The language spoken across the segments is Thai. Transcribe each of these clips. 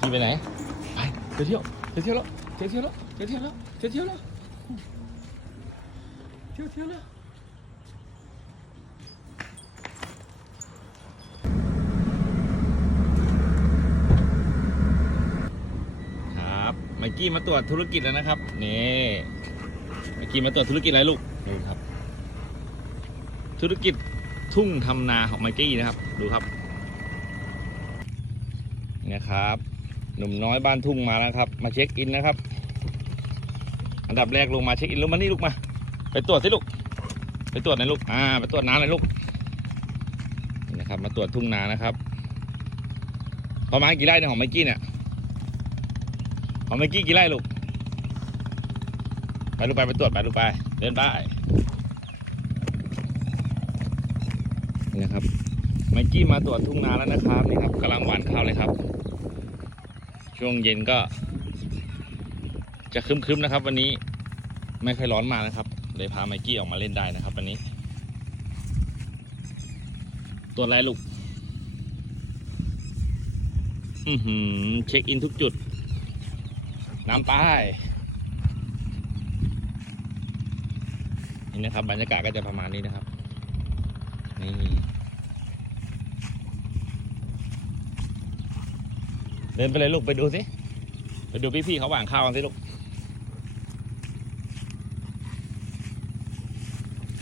ขี่ไปไหน ไปเที่ยวเที่ยวแล้วเที่ยวแล้วเที่ยวแล้วเที่ยวแล้วเที่ยวเที่ยวแล้วครับไมกี้มาตรวจธุรกิจแล้วนะครับนี่ไมกี้มาตรวจธุรกิจอะไรลูกดูครับ ธุรกิจทุ่งทำนาของไมกี้นะครับ ดูครับนี่นะครับ หนุ่มน้อยบ้านทุ่งมาแล้วครับ มาเช็คอินนะครับ อันดับแรกลงมาเช็คอินลงมานี่ลูกมา ไปตรวจสิลูก ไปตรวจหน่อยลูก อ่า ไปตรวจน้ำหน่อยลูก นี่นะครับ มาตรวจทุ่งนานะครับ ประมาณกี่ไร่เนี่ยของไมค์กี้เนี่ย ของไมค์กี้กี่ไร่ลูก ไปลูกไปไปตรวจไปลูกไป เดินไปนี่นะครับไมค์กี้มาตรวจทุ่งนาแล้วนะครับนี่ครับกำลังหวานข้าวเลยครับ ช่วงเย็นก็ จะคึมๆนะครับ วันนี้ไม่ค่อยร้อนมานะครับ เลยพาไมกี้ออกมาเล่นได้นะครับ วันนี้ ตัวอะไรลูกอือหือเช็คอินทุกจุด น้ำป้ายนี่นะครับ บรรยากาศก็จะประมาณนี้นะครับ นี่ เดินไปเลยลูกไปดูสิ ไปดูพี่ๆเขาหว่างข้าวกันสิลูก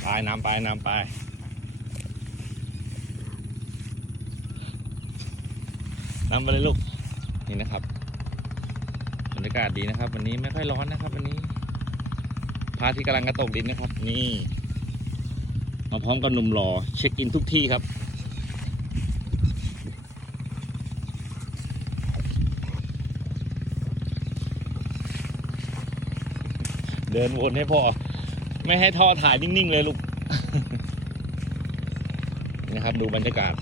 ไปน้ำไปน้ำไปน้ำไปเลยลูก นี่นะครับบรรยากาศดีนะครับ วันนี้ไม่ค่อยร้อนนะครับ วันนี้พระอาที่กำลังกระตกดินนะครับ นี่มาพร้อมกับหนุ่มหล่อเช็คอินทุกที่ครับ เดินวนให้พ่อไม่ให้ท่อถ่ายนิ่ง ๆ เลยลูก นะครับดูบรรยากาศ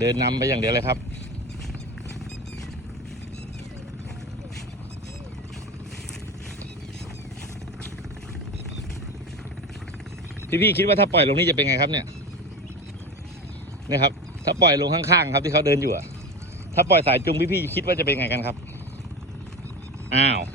เดินนำไปอย่างเดียวเลยครับพี่พี่คิดว่าถ้าปล่อยลงนี่จะเป็นไงครับเนี่ยนะครับ ถ้าปล่อยลงข้างๆครับที่เขาเดินอยู่อะถ้าปล่อยสายจุงพี่พี่คิดว่าจะเป็นไงกันครับ Ow.